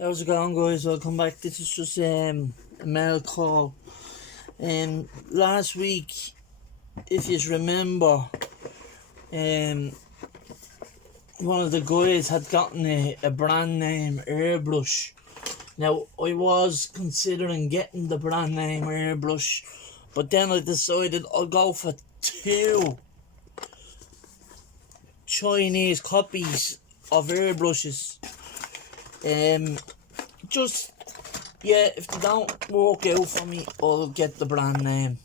How's it going, guys? Welcome back. This is just a mail call. Last week, if you remember, one of the guys had gotten a brand name airbrush. Now, I was considering getting the brand name airbrush, but then I decided I'll go for two Chinese copies of airbrushes. If they don't work out for me, I'll get the brand name.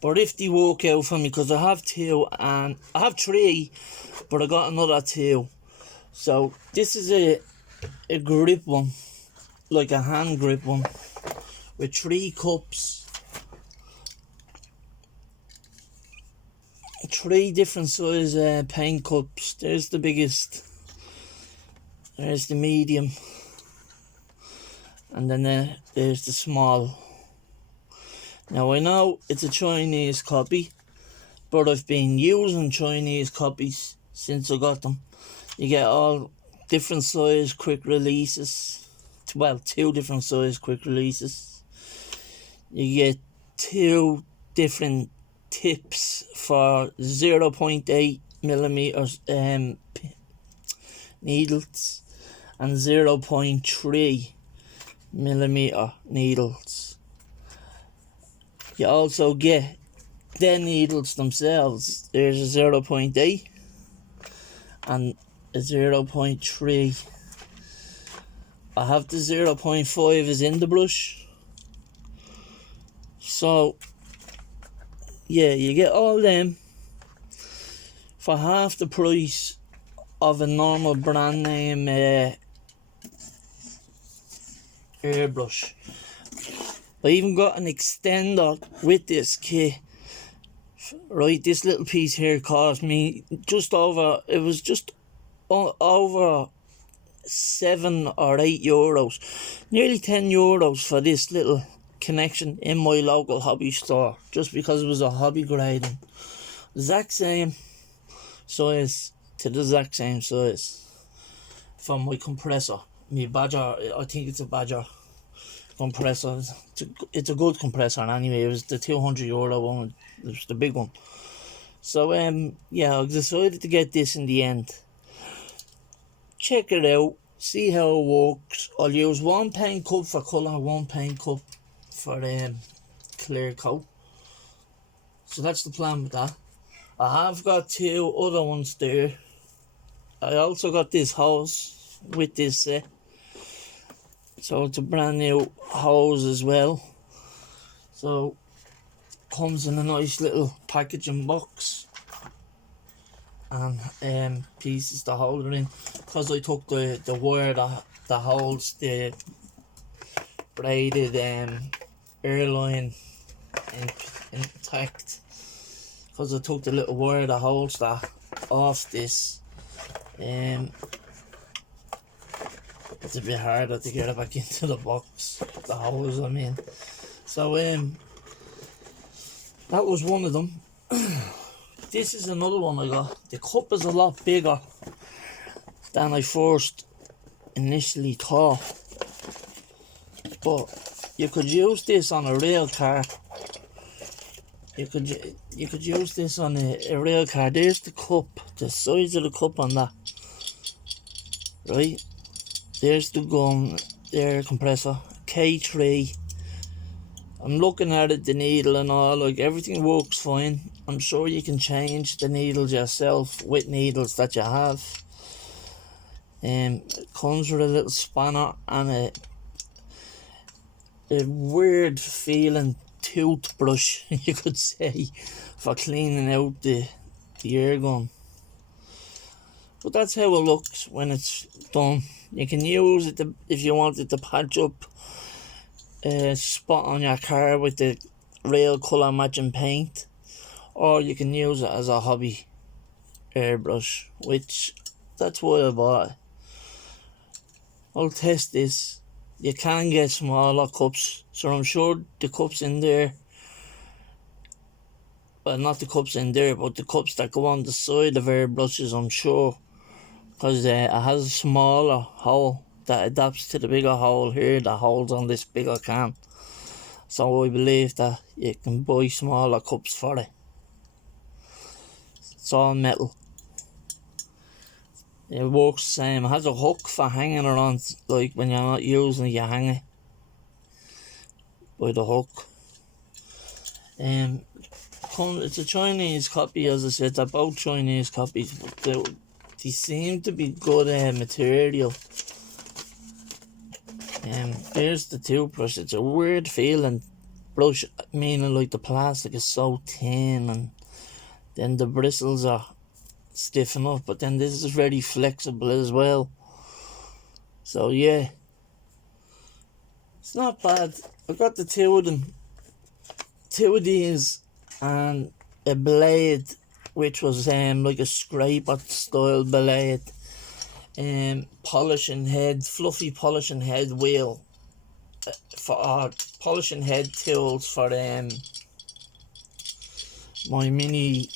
But if they work out for me, because I have two and I have three, but I got another two. So this is a grip one, like a hand grip one, with 3 cups, 3 different size paint cups. There's the biggest, there's the medium, and then there's the small. Now I know it's a Chinese copy, but I've been using Chinese copies since I got them. You get all different size quick releases. Well, 2 different size quick releases. You get 2 different tips for 0.8 millimeters needles and 0.3 millimeter needles. You also get the needles themselves. There's a 0.8 and a 0.3. I have the 0.5 is in the brush. So yeah, you get all them for half the price of a normal brand name airbrush. I even got an extender with this kit. Right, this little piece here cost me just over 7 or 8 euros, nearly 10 euros for this little connection in my local hobby store, just because it was a hobby grading. Exact same size to the exact same size for my compressor. My Badger, I think it's a Badger compressor. It's a good compressor anyway. It was the 200 euro one. It was the big one. So yeah, I decided to get this in the end. Check it out, see how it works. I'll use 1 paint cup for colour, 1 paint cup for clear coat. So that's the plan with that. I have got 2 other ones there. I also got this hose with this set. So it's a brand new hose as well. So comes in a nice little packaging box and pieces to hold it in, because I took the wire that holds the braided airline intact, because I took the little wire that holds that off this. It's a bit harder to get it back into the box, the hose I mean. So that was one of them. This is another one I got. The cup is a lot bigger than I first initially thought, but you could use this on a rail car. You could use this on a rail car. There's the cup, the size of the cup on that. Right, there's the gun, there compressor, K3. I'm looking at it, the needle and all, like everything works fine. I'm sure you can change the needles yourself with needles that you have. It comes with a little spanner and a weird feeling toothbrush, you could say, for cleaning out the air gun. But that's how it looks when it's done. You can use it if you wanted to patch up a spot on your car with the real colour matching paint, or you can use it as a hobby airbrush, which that's why I bought it. I'll test this. You can get smaller cups, so I'm sure the cups in there, well, not the cups in there, but the cups that go on the side of airbrushes, I'm sure, because it has a smaller hole that adapts to the bigger hole here that holds on this bigger can. So I believe that you can buy smaller cups for it. It's all metal. It works the same. It has a hook for hanging around, like when you're not using it, you hang it by the hook. It's a Chinese copy, as I said. They're both Chinese copies, but they seem to be good material. There's the toothbrush. It's a weird feeling brush, meaning like the plastic is so thin and then the bristles are stiff enough, but then this is very flexible as well. So yeah, it's not bad. I got the two of these and a blade which was like a scraper style blade, polishing head, fluffy polishing head wheel for polishing head tools for my mini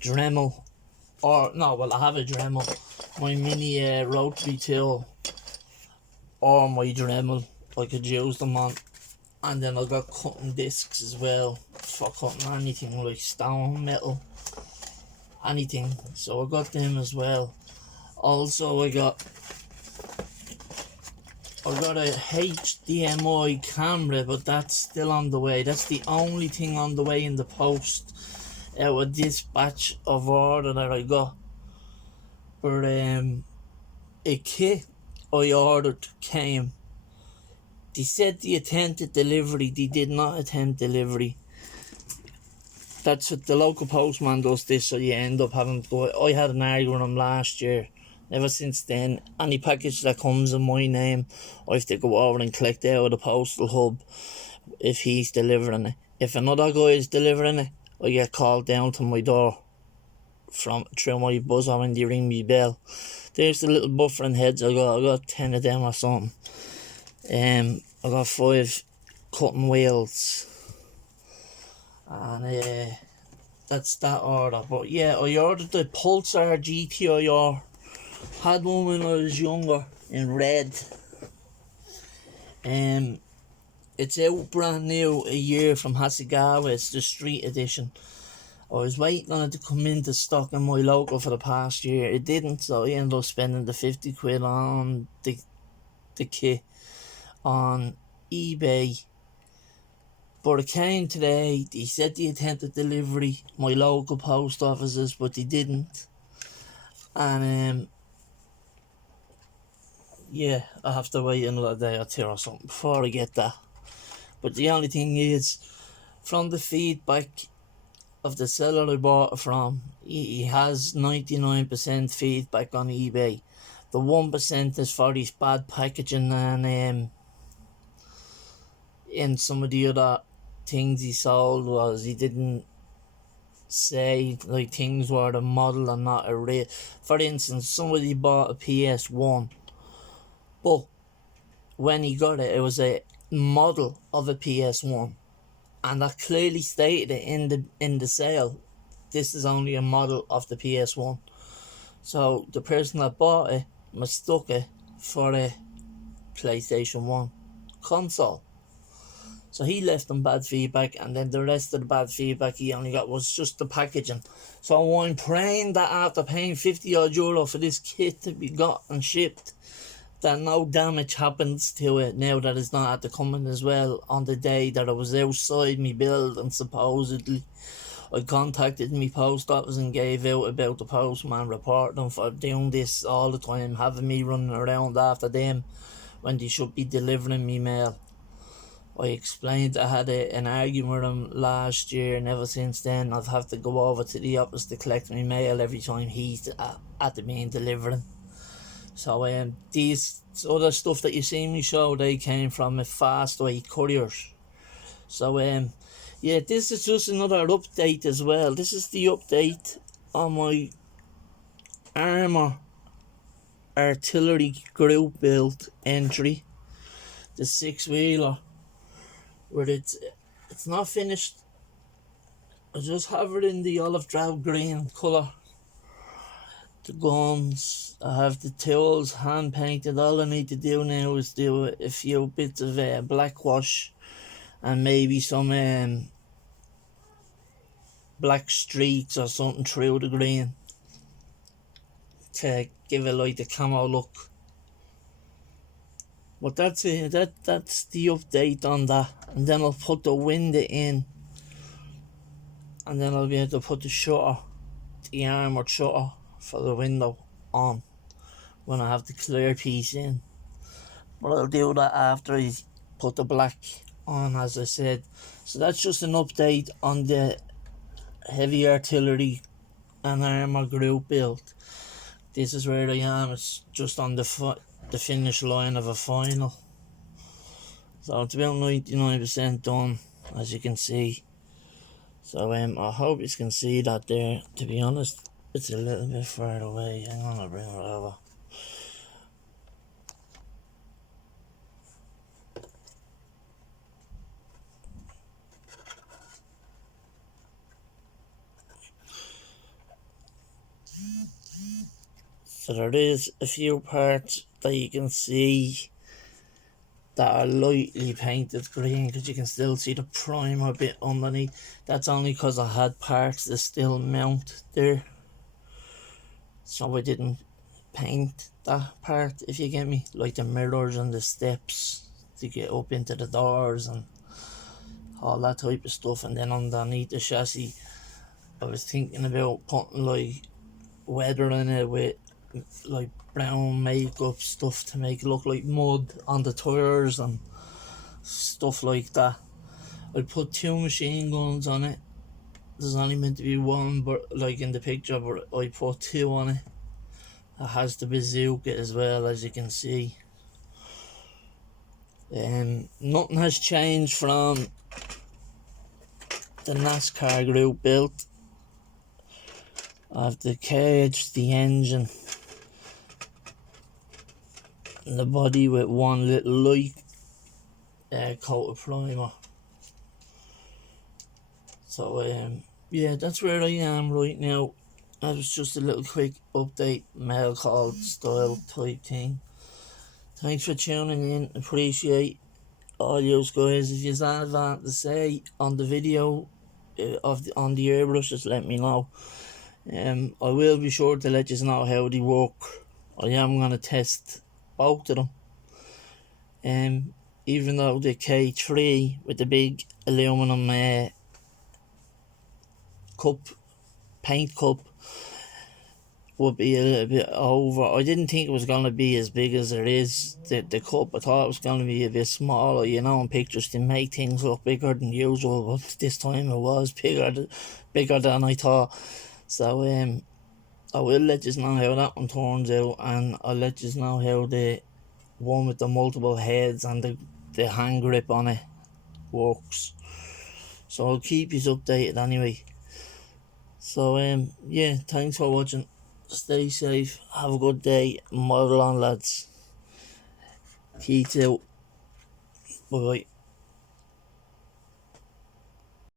Dremel, or no, well I have a Dremel, my mini rotary tool or my Dremel I could use them on. And then I got cutting discs as well for cutting anything like stone, metal, anything. So I got them as well. Also I got a HDMI camera, but that's still on the way. That's the only thing on the way in the post out of this batch of order that I got. But a kit I ordered came. They said they attempted delivery. They did not attempt delivery. That's what the local postman does this, so you end up having to go. I had an argument with him last year. Ever since then, any package that comes in my name, I have to go over and collect it out of the postal hub if he's delivering it. If another guy is delivering it, I get called down to my door through my buzzer when they ring me bell. There's the little buffering heads I got 10 of them or something. I got 5 cutting wheels, and that's that order. But yeah, I ordered the Pulsar GTIR. Had one when I was younger in red. It's out brand new, a year from Hasegawa. It's the street edition. I was waiting on it to come into stock in my local for the past year. It didn't, so I ended up spending the 50 quid on the kit on eBay. But it came today. They said they attempted delivery, my local post offices, but they didn't. And yeah, I have to wait another day or two or something before I get that. But the only thing is, from the feedback of the seller I bought it from, he has 99% feedback on eBay. The 1% is for his bad packaging, and in some of the other things he sold was he didn't say like things were the model and not a real. For instance, somebody bought a PS1, but when he got it, it was a model of a PS1, and that clearly stated it in the sale. This is only a model of the PS1. So the person that bought it mistook it for a PlayStation 1 console. So he left them bad feedback, and then the rest of the bad feedback he only got was just the packaging. So I'm praying that after paying 50 odd euro for this kit to be got and shipped, that no damage happens to it now that it's not at the coming as well. On the day that I was outside me building, supposedly, I contacted me post office and gave out about the postman, reporting them for doing this all the time, having me running around after them when they should be delivering me mail. I explained I had an argument with him last year, and ever since then I've had to go over to the office to collect my mail every time he's at the main delivering. So these other stuff that you see me show, they came from a Fastway Couriers. So yeah, this is just another update as well. This is the update on my Armour artillery group build entry, the 6-wheeler. Where it's not finished. I just have it in the olive drab green colour. the guns. I have the tools hand painted. All I need to do now is do a few bits of black wash and maybe some black streaks or something through the green to give it like the camo look. But that's it. That's the update on that. And then I'll put the window in, and then I'll be able to put the shutter, the Armour shutter for the window on when I have the clear piece in. But I'll do that after I put the black on, as I said. So that's just an update on the heavy artillery and Armour group build. This is where I am. It's just on the finish line of a final. So it's about 99% done, as you can see. So I hope you can see that there. To be honest, it's a little bit far away. I'm gonna bring it over. So there is a few parts that you can see that are lightly painted green, because you can still see the primer bit underneath. That's only because I had parts that still mount there, so I didn't paint that part, if you get me, like the mirrors and the steps to get up into the doors and all that type of stuff. And then underneath the chassis, I was thinking about putting like weathering it with like brown makeup stuff to make it look like mud on the tires and stuff like that. I put 2 machine guns on it. There's only meant to be one, but like in the picture, but I put 2 on it. It has the bazooka as well, as you can see. Nothing has changed from the NASCAR group built. I have the cage, the engine, and the body with one little light coat of primer. So yeah, that's where I am right now. That was just a little quick update, mail call style type thing. Thanks for tuning in. Appreciate all you guys. If you have anything to say on the video on the airbrush, just let me know. I will be sure to let you know how they work. I am going to test both of them. Even though the K3 with the big aluminum paint cup would be a little bit over. I didn't think it was going to be as big as it is, the cup. I thought it was going to be a bit smaller, in pictures to make things look bigger than usual, but this time it was bigger than I thought. So I will let you know how that one turns out, and I'll let you know how the one with the multiple heads and the hand grip on it works. So I'll keep you updated anyway. So yeah, thanks for watching. Stay safe, have a good day, model on, lads. Peace out. Bye bye.